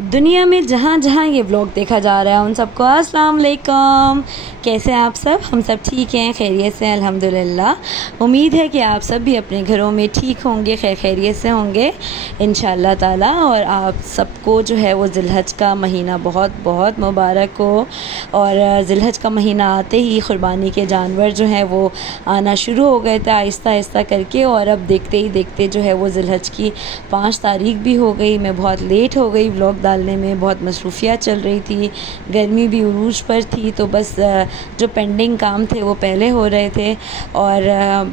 दुनिया में जहाँ जहाँ ये व्लॉग देखा जा रहा है उन सबको अस्सलाम वालेकुम। कैसे आप सब? हम सब ठीक हैं, खैरियत से अल्हम्दुलिल्लाह। उम्मीद है कि आप सब भी अपने घरों में ठीक होंगे, खैरियत से होंगे इंशाअल्लाह ताला। और आप सबको जो है वो ज़िलहज का महीना बहुत बहुत मुबारक हो। और ज़िलहज का महीना आते ही क़ुरबानी के जानवर जो हैं वो आना शुरू हो गए थे आहिस्ता आहिस्ता करके। और अब देखते ही देखते जो है वो ज़िलहज की 5 तारीख भी हो गई। मैं बहुत लेट हो गई व्लॉग डालने में, बहुत मसरूफियत चल रही थी, गर्मी भी उरूज पर थी, तो बस जो पेंडिंग काम थे वो पहले हो रहे थे। और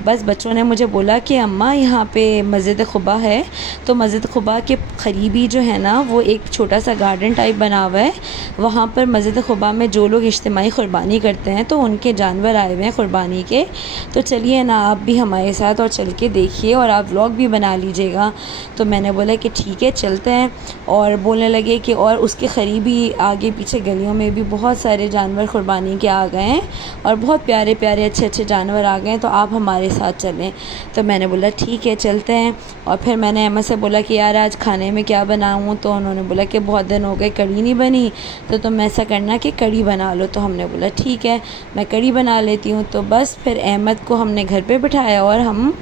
बस बच्चों ने मुझे बोला कि अम्मा यहाँ पे मस्जिद ख़ुबा है, तो मस्जिद ख़ुबा के करीबी जो है ना वो एक छोटा सा गार्डन टाइप बना हुआ है। वहाँ पर मस्जिद ख़ुबा में जो लोग इज्तिमाई क़ुरबानी करते हैं तो उनके जानवर आए हुए हैं क़ुरबानी के। तो चलिए ना आप भी हमारे साथ और चल के देखिए और आप व्लॉग भी बना लीजिएगा। तो मैंने बोला कि ठीक है चलते हैं। और बोलने लगे कि और उसके करीबी आगे पीछे गलियों में भी बहुत सारे जानवर क़ुरबानी के आ गए हैं और बहुत प्यारे प्यारे अच्छे अच्छे जानवर आ गए हैं, तो आप हमारे साथ चलें। तो मैंने बोला ठीक है चलते हैं। और फिर मैंने अम्मा से बोला कि यार आज खाने में क्या बनाऊँ, तो उन्होंने बोला कि बहुत दिन हो गए कड़ी नहीं बनी, तो तुम ऐसा करना कि कड़ी बना लो। तो हमने बोला ठीक है मैं कड़ी बना लेती हूँ। तो बस फिर अहमद को हमने घर पे बिठाया और हम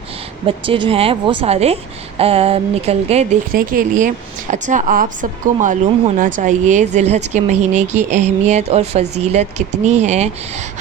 बच्चे जो हैं वो सारे निकल गए देखने के लिए। अच्छा, आप सबको मालूम होना चाहिए ज़िलहज के महीने की अहमियत और फ़जीलत कितनी है।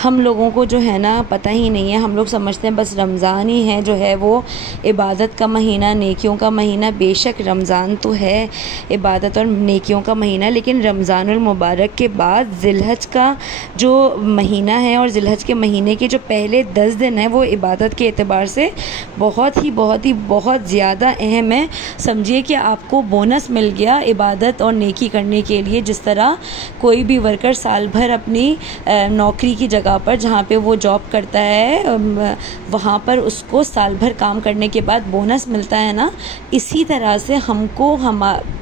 हम लोगों को जो है ना पता ही नहीं है, हम लोग समझते हैं बस रमज़ान ही है जो है वो इबादत का महीना, नेकियों का महीना। बेशक रमज़ान तो है इबादत और नेकियों का महीना, लेकिन रमज़ानुल मुबारक के बाद ज़िलहज का जो महीना है और ज़िलहज के महीने के जो पहले 10 दिन हैं वो इबादत के एतबार से बहुत ज़्यादा अहम है। समझिए कि आपको बोनस मिल गया इबादत और नेकी करने के लिए। जिस तरह कोई भी वर्कर साल भर अपनी नौकरी की जगह पर जहाँ पे वो जॉब करता है वहाँ पर उसको साल भर काम करने के बाद बोनस मिलता है ना, इसी तरह से हमको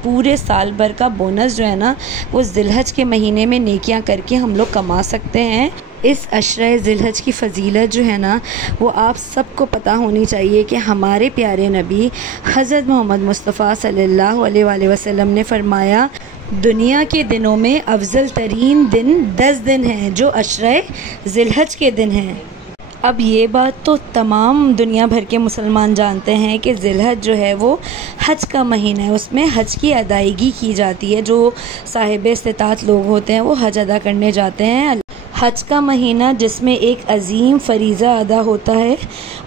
पूरे साल भर का बोनस जो है ना वो ज़िलहज के महीने में नेकियां करके हम लोग कमा सकते हैं। इस अशरे ज़िलहज की फ़जीलत जो है ना वो आप सबको पता होनी चाहिए कि हमारे प्यारे नबी हज़रत मोहम्मद मुस्तफ़ा सल्लल्लाहु अलैहि वसल्लम ने फ़रमाया दुनिया के दिनों में अफजल तरीन दिन 10 दिन हैं जो अशरे ज़िलहज के दिन हैं। अब ये बात तो तमाम दुनिया भर के मुसलमान जानते हैं कि ज़िलहज जो है वो हज का महीना है, उसमें हज की अदायगी की जाती है। जो साहिब इस्तिताअत लोग होते हैं वो हज अदा करने जाते हैं। हज का महीना जिसमें एक अजीम फ़रीज़ा अदा होता है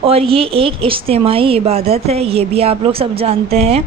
और ये एक इज्तिमाई इबादत है, ये भी आप लोग सब जानते हैं।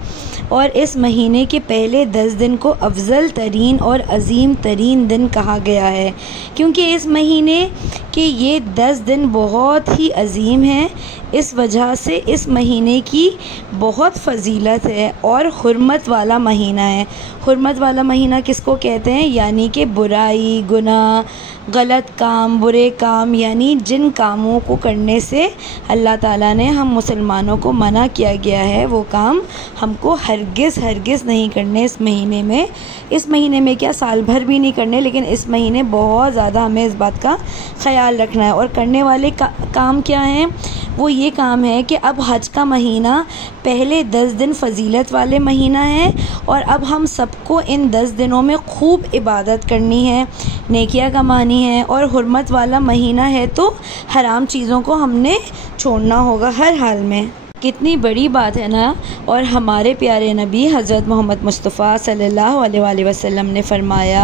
और इस महीने के पहले 10 दिन को अफजल तरीन और अजीम तरीन दिन कहा गया है, क्योंकि इस महीने के ये 10 दिन बहुत ही अजीम हैं। इस वजह से इस महीने की बहुत फ़जीलत है और हुर्मत वाला महीना है। हुर्मत वाला महीना किसको कहते हैं? यानी कि बुराई, गुनाह, गलत काम, बुरे काम, यानी जिन कामों को करने से अल्लाह ताला ने हम मुसलमानों को मना किया गया है वो काम हमको हरगिज़ नहीं करने इस महीने में। इस महीने में क्या, साल भर भी नहीं करने, लेकिन इस महीने बहुत ज़्यादा हमें इस बात का ख़याल रखना है। और करने वाले काम क्या हैं? वो ये काम है कि अब हज का महीना पहले 10 दिन फ़जीलत वाले महीना है और अब हम सबको इन 10 दिनों में खूब इबादत करनी है, नेकियां कमानी है। और हुर्मत वाला महीना है तो हराम चीज़ों को हमने छोड़ना होगा हर हाल में। कितनी बड़ी बात है ना। और हमारे प्यारे नबी हज़रत मोहम्मद मुस्तफ़ा सल्लल्लाहु अलैहि वसल्लम ने फ़रमाया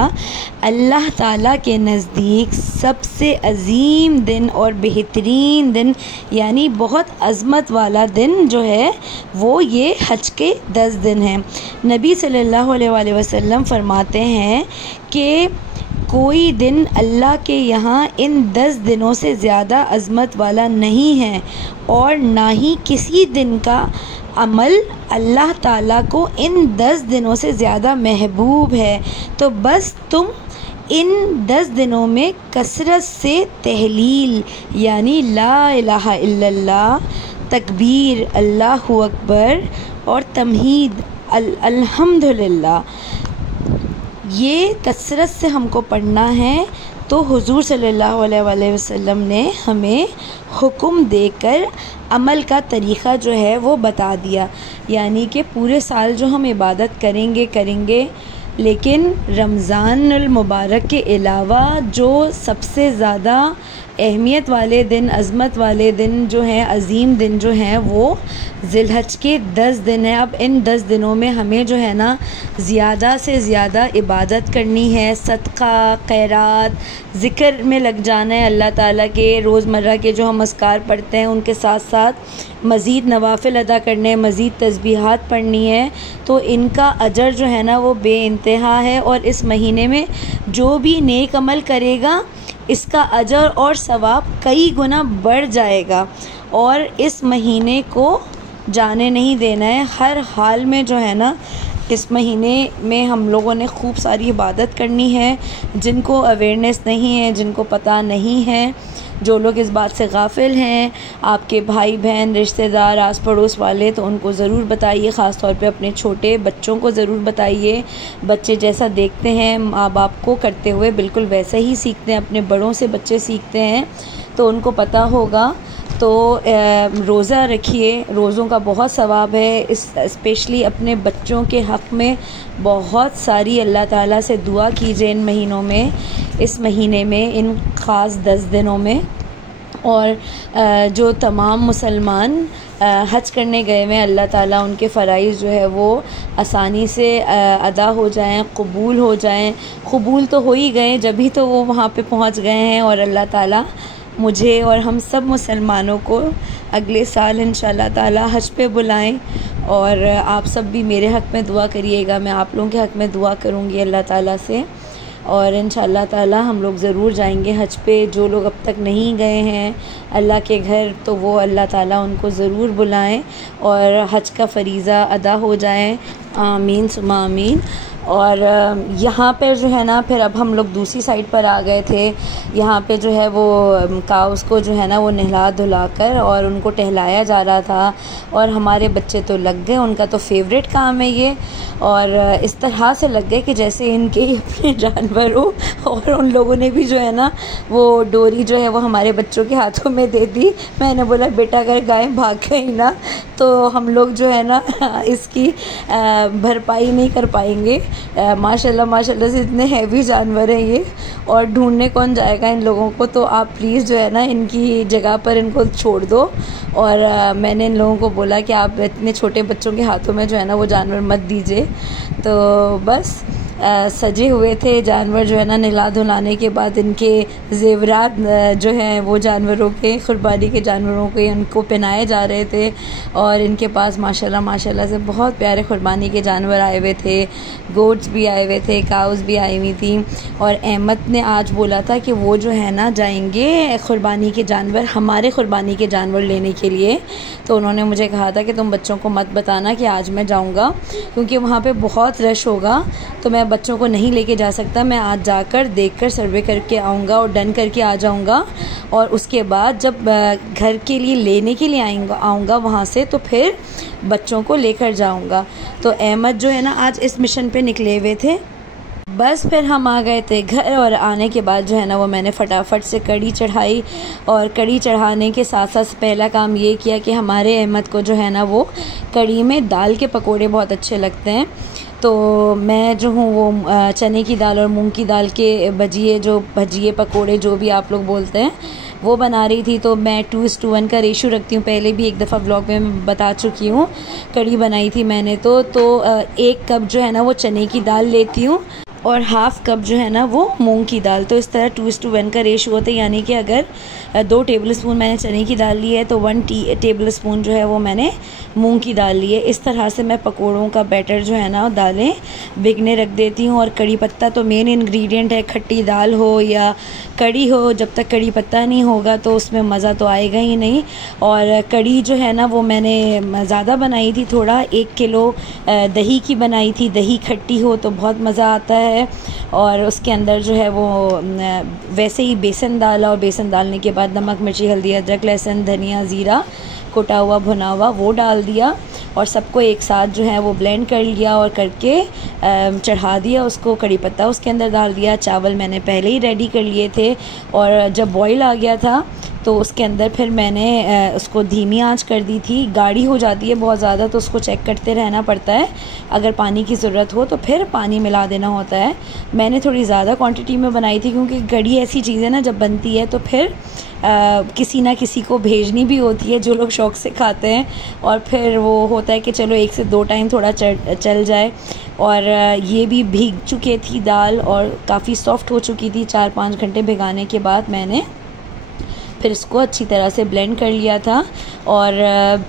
अल्लाह ताला के नज़दीक सबसे अजीम दिन और बेहतरीन दिन, यानी बहुत अज़मत वाला दिन जो है वो ये हज के 10 दिन हैं। नबी सल्लल्लाहु अलैहि वसल्लम फ़रमाते हैं कि कोई दिन अल्लाह के यहाँ इन 10 दिनों से ज़्यादा अज़मत वाला नहीं है और ना ही किसी दिन का अमल अल्लाह ताला को इन 10 दिनों से ज़्यादा महबूब है। तो बस तुम इन 10 दिनों में कसरत से तहलील यानी ला इलाहा इल्लल्लाह, तकबीर, अल्लाहु अकबर और तमहीद अल्हम्दुलिल्लाह, ये कसरत से हमको पढ़ना है। तो हुजूर सल्लल्लाहु अलैहि वसल्लम ने हमें हुक्म देकर अमल का तरीक़ा जो है वो बता दिया, यानी कि पूरे साल जो हम इबादत करेंगे लेकिन रमज़ानुल मुबारक के अलावा जो सबसे ज़्यादा अहमियत वाले दिन, अज़मत वाले दिन जो हैं, अज़ीम दिन जो हैं, वो ज़िलहज के 10 दिन हैं। अब इन 10 दिनों में हमें जो है ना ज़्यादा से ज़्यादा इबादत करनी है, सदक़ा, खैरात, ज़िक्र में लग जाना है। अल्लाह ताला के रोज़मर्रा के जो हम अस्कार पढ़ते हैं उनके साथ साथ मज़ीद नवाफ़िल अदा करने हैं, मज़ीद तस्बीहात पढ़नी है। तो इनका अजर जो है ना वो बेइंतहा है, और इस महीने में जो भी नेक अमल करेगा इसका अजर और सवाब कई गुना बढ़ जाएगा। और इस महीने को जाने नहीं देना है। हर हाल में जो है ना इस महीने में हम लोगों ने खूब सारी इबादत करनी है। जिनको अवेयरनेस नहीं है, जिनको पता नहीं है, जो लोग इस बात से गाफिल हैं, आपके भाई बहन, रिश्तेदार, आस पड़ोस वाले, तो उनको ज़रूर बताइए। ख़ास तौर पे अपने छोटे बच्चों को ज़रूर बताइए। बच्चे जैसा देखते हैं माँ बाप को करते हुए, बिल्कुल वैसे ही सीखते हैं। अपने बड़ों से बच्चे सीखते हैं, तो उनको पता होगा। तो रोज़ा रखिए, रोज़ों का बहुत सवाब है। इस स्पेशली अपने बच्चों के हक़ में बहुत सारी अल्लाह ताला से दुआ कीजिए इन महीनों में, इस महीने में, इन ख़ास 10 दिनों में। और जो तमाम मुसलमान हज करने गए हुए हैं, अल्लाह ताला उनके फ़राइज़ जो है वो आसानी से अदा हो जाएं, कबूल हो जाएं। कबूल तो हो ही गए, जभी तो वो वहाँ पे पहुँच गए हैं। और अल्लाह ताला मुझे और हम सब मुसलमानों को अगले साल इंशाअल्लाह ताला हज पे बुलाएं। और आप सब भी मेरे हक़ में दुआ करिएगा, मैं आप लोगों के हक़ में दुआ करूँगी अल्लाह ताला से। और इंशाअल्लाह ताला हम लोग ज़रूर जाएंगे हज पे। जो लोग अब तक नहीं गए हैं अल्लाह के घर, तो वो अल्लाह ताला उनको ज़रूर बुलाएं और हज का फ़रीज़ा अदा हो जाए। आमीन सुमा आमीन। और यहाँ पर जो है ना फिर अब हम लोग दूसरी साइड पर आ गए थे। यहाँ पे जो है वो काउस को जो है ना वो नहला धुला कर और उनको टहलाया जा रहा था। और हमारे बच्चे तो लग गए, उनका तो फेवरेट काम है ये। और इस तरह से लग गए कि जैसे इनके ही अपने जानवर हो। और उन लोगों ने भी जो है ना वो डोरी जो है वो हमारे बच्चों के हाथों में दे दी। मैंने बोला बेटा अगर गाय भाग गई ना तो हम लोग जो है ना इसकी भरपाई नहीं कर पाएंगे। माशाल्लाह माशाल्लाह से इतने हैवी जानवर हैं ये, और ढूंढने कौन जाएगा इन लोगों को। तो आप प्लीज़ जो है ना इनकी जगह पर इनको छोड़ दो। और मैंने इन लोगों को बोला कि आप इतने छोटे बच्चों के हाथों में जो है ना वो जानवर मत दीजिए। तो बस सजे हुए थे जानवर जो है ना, नहला धुलाने के बाद इनके ज़ेवरात जो हैं वो जानवरों के, कुर्बानी के जानवरों के, उनको पहनाए जा रहे थे। और इनके पास माशाल्लाह माशाल्लाह से बहुत प्यारे कुर्बानी के जानवर आए हुए थे। गोट्स भी आए हुए थे, काउस भी आई हुई थी। और अहमद ने आज बोला था कि वो जो है ना जाएंगे कुर्बानी के जानवर, हमारे कुर्बानी के जानवर लेने के लिए। तो उन्होंने मुझे कहा था कि तुम बच्चों को मत बताना कि आज मैं जाऊँगा, क्योंकि वहाँ पर बहुत रश होगा, तो मैं बच्चों को नहीं लेके जा सकता। मैं आज जाकर देखकर सर्वे करके आऊँगा और डन करके आ जाऊँगा। और उसके बाद जब घर के लिए लेने के लिए आऊँगा वहाँ से, तो फिर बच्चों को लेकर जाऊँगा। तो अहमद जो है ना आज इस मिशन पे निकले हुए थे। बस फिर हम आ गए थे घर, और आने के बाद जो है ना वो मैंने फटाफट से कढ़ी चढ़ाई। और कढ़ी चढ़ाने के साथ साथ पहला काम ये किया कि हमारे अहमद को जो है ना वो कढ़ी में दाल के पकोड़े बहुत अच्छे लगते हैं। तो मैं जो हूँ वो चने की दाल और मूंग की दाल के भजिए पकोड़े जो भी आप लोग बोलते हैं वो बना रही थी। तो मैं 2:1 का रेशो रखती हूँ, पहले भी एक दफ़ा व्लॉग में बता चुकी हूँ। कढ़ी बनाई थी मैंने तो 1 कप जो है ना वो चने की दाल लेती हूँ और हाफ़ कप जो है ना वो मूंग की दाल। तो इस तरह 2:1 का रेशो होता है, यानी कि अगर 2 टेबलस्पून मैंने चने की दाल ली है तो 1 टेबलस्पून जो है वो मैंने मूंग की दाल ली है। इस तरह से मैं पकोड़ों का बैटर जो है ना दालें भिगने रख देती हूँ। और कड़ी पत्ता तो मेन इंग्रेडिएंट है, खट्टी दाल हो या कड़ी हो, जब तक कड़ी पत्ता नहीं होगा तो उसमें मज़ा तो आएगा ही नहीं। और कड़ी जो है ना वो मैंने ज़्यादा बनाई थी, थोड़ा 1 किलो दही की बनाई थी। दही खट्टी हो तो बहुत मज़ा आता है। और उसके अंदर जो है वो वैसे ही बेसन डाला, और बेसन डालने के बाद नमक मिर्ची हल्दी अदरक लहसुन धनिया ज़ीरा कुटा हुआ भुना हुआ वो डाल दिया। और सबको एक साथ जो है वो ब्लेंड कर लिया और करके चढ़ा दिया उसको। कड़ी पत्ता उसके अंदर डाल दिया। चावल मैंने पहले ही रेडी कर लिए थे और जब बॉईल आ गया था तो उसके अंदर फिर मैंने उसको धीमी आंच कर दी थी। गाढ़ी हो जाती है बहुत ज़्यादा तो उसको चेक करते रहना पड़ता है, अगर पानी की ज़रूरत हो तो फिर पानी मिला देना होता है। मैंने थोड़ी ज़्यादा क्वांटिटी में बनाई थी क्योंकि कड़ी ऐसी चीज़ है ना, जब बनती है तो फिर किसी ना किसी को भेजनी भी होती है जो लोग शौक़ से खाते हैं, और फिर वो होता है कि चलो 1 से 2 टाइम थोड़ा चल जाए। और ये भी भीग चुके थी दाल और काफ़ी सॉफ़्ट हो चुकी थी। 4-5 घंटे भिगाने के बाद मैंने फिर इसको अच्छी तरह से ब्लेंड कर लिया था और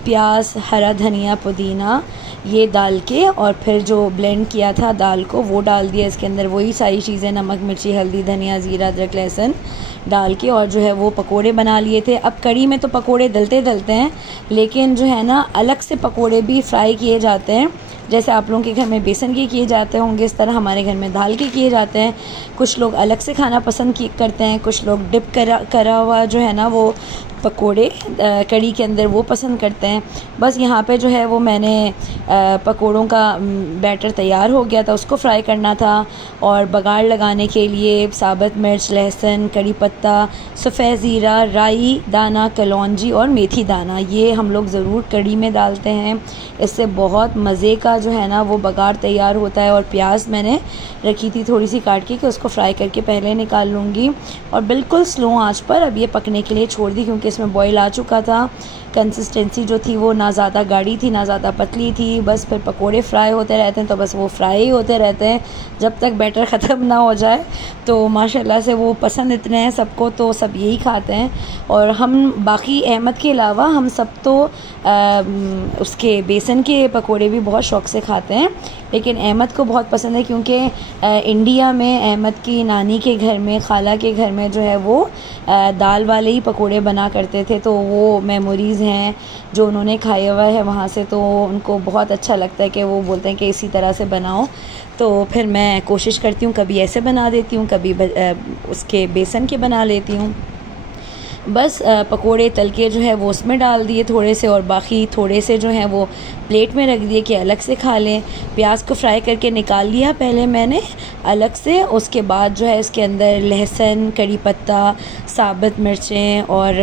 प्याज, हरा धनिया, पुदीना ये डाल के और फिर जो ब्लेंड किया था दाल को वो डाल दिया इसके अंदर। वही सारी चीज़ें, नमक, मिर्ची, हल्दी, धनिया, ज़ीरा, अदरक, लहसुन डाल के और जो है वो पकोड़े बना लिए थे। अब कड़ी में तो पकोड़े डलते हैं, लेकिन जो है ना अलग से पकोड़े भी फ्राई किए जाते हैं। जैसे आप लोगों के घर में बेसन के किए जाते होंगे, इस तरह हमारे घर में दाल के किए जाते हैं। कुछ लोग अलग से खाना पसंद करते हैं, कुछ लोग डिप करा हुआ जो है ना वो पकोड़े कड़ी के अंदर वो पसंद करते हैं। बस यहाँ पे जो है वो मैंने पकोड़ों का बैटर तैयार हो गया था, उसको फ्राई करना था। और बघार लगाने के लिए साबुत मिर्च, लहसुन, कड़ी पत्ता, सफ़ेद ज़ीरा, राई दाना, कलौंजी और मेथी दाना ये हम लोग ज़रूर कड़ी में डालते हैं। इससे बहुत मज़े का जो है ना वो बघार तैयार होता है। और प्याज मैंने रखी थी थोड़ी सी काट के कि उसको फ्राई करके पहले निकाल लूँगी और बिल्कुल स्लो आंच पर अब ये पकने के लिए छोड़ दी, क्योंकि इसमें बॉईल आ चुका था। कंसिस्टेंसी जो थी वो ना ज़्यादा गाढ़ी थी ना ज़्यादा पतली थी। बस फिर पकोड़े फ्राई होते रहते हैं तो बस वो फ्राई ही होते रहते हैं जब तक बैटर ख़त्म ना हो जाए। तो माशाल्लाह से वो पसंद इतने हैं सबको, तो सब यही खाते हैं। और हम बाकी अहमद के अलावा हम सब तो उसके बेसन के पकोड़े भी बहुत शौक़ से खाते हैं, लेकिन अहमद को बहुत पसंद है क्योंकि इंडिया में अहमद की नानी के घर में, खाला के घर में जो है वो दाल वाले ही पकोड़े बना करते थे। तो वो मेमोरीज़ हैं जो उन्होंने खाया हुआ है वहाँ से, तो उनको बहुत अच्छा लगता है कि वो बोलते हैं कि इसी तरह से बनाओ। तो फिर मैं कोशिश करती हूँ, कभी ऐसे बना देती हूँ, कभी उसके बेसन के बना लेती हूँ। बस पकोड़े तल के जो है वो उसमें डाल दिए थोड़े से, और बाकी थोड़े से जो है वो प्लेट में रख दिए कि अलग से खा लें। प्याज को फ्राई करके निकाल लिया पहले मैंने अलग से। उसके बाद जो है इसके अंदर लहसुन, कड़ी पत्ता, साबुत मिर्चें और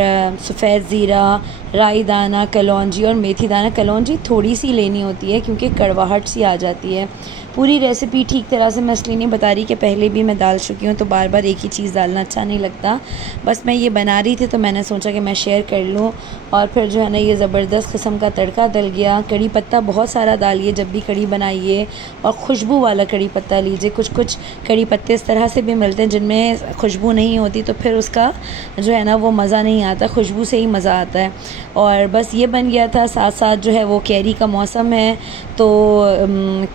सफ़ेद ज़ीरा, राई दाना, कलौंजी और मेथी दाना। कलौंजी थोड़ी सी लेनी होती है क्योंकि कड़वाहट सी आ जाती है। पूरी रेसिपी ठीक तरह से मैं इसलिए नहीं बता रही कि पहले भी मैं डाल चुकी हूँ तो बार बार एक ही चीज़ डालना अच्छा नहीं लगता। बस मैं ये बना रही थी तो मैंने सोचा कि मैं शेयर कर लूँ। और फिर जो है ना ये ज़बरदस्त किस्म का तड़का डल गया। कड़ी पत्ता बहुत सारा डालिए जब भी कड़ी बनाइए, और खुशबू वाला कड़ी पत्ता लीजिए। कुछ कुछ कड़ी पत्ते इस तरह से भी मिलते हैं जिनमें खुशबू नहीं होती, तो फिर उसका जो है ना वो मज़ा नहीं आता, खुशबू से ही मज़ा आता है। और बस ये बन गया था। साथ साथ जो है वो कैरी का मौसम है तो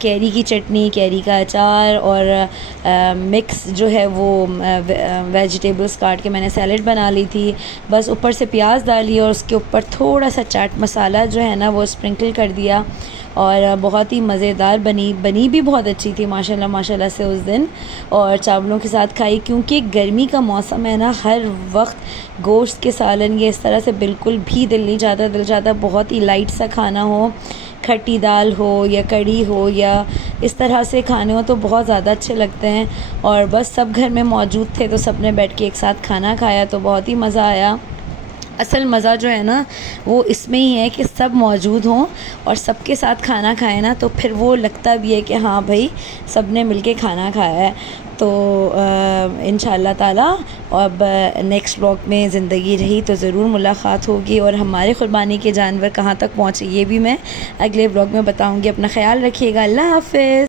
कैरी की चटनी, कैरी का अचार और मिक्स जो है वो वेजिटेबल्स काट के मैंने सैलेड बना ली थी। बस ऊपर से प्याज डाली और उसके ऊपर थोड़ा सा चाट मसाला जो है ना वो स्प्रिंकल कर दिया, और बहुत ही मज़ेदार बनी भी बहुत अच्छी थी माशाल्लाह माशाल्लाह से उस दिन। और चावलों के साथ खाई, क्योंकि गर्मी का मौसम है ना, हर वक्त गोश्त के सालन ये इस तरह से बिल्कुल भी दिल नहीं चाहता। दिल चाहता बहुत ही लाइट सा खाना हो, खट्टी दाल हो या कड़ी हो या इस तरह से खाने हो तो बहुत ज़्यादा अच्छे लगते हैं। और बस सब घर में मौजूद थे तो सब ने बैठ के एक साथ खाना खाया तो बहुत ही मज़ा आया। असल मज़ा जो है ना वो इसमें ही है कि सब मौजूद हों और सबके साथ खाना खाएं ना, तो फिर वो लगता भी है कि हाँ भाई सब ने मिल के खाना खाया है। तो इंशाअल्लाह ताला अब नेक्स्ट व्लॉग में ज़िंदगी रही तो ज़रूर मुलाकात होगी, और हमारे क़ुरबानी के जानवर कहाँ तक पहुँचे ये भी मैं अगले व्लॉग में बताऊँगी। अपना ख्याल रखिएगा। अल्लाह हाफ़िज़।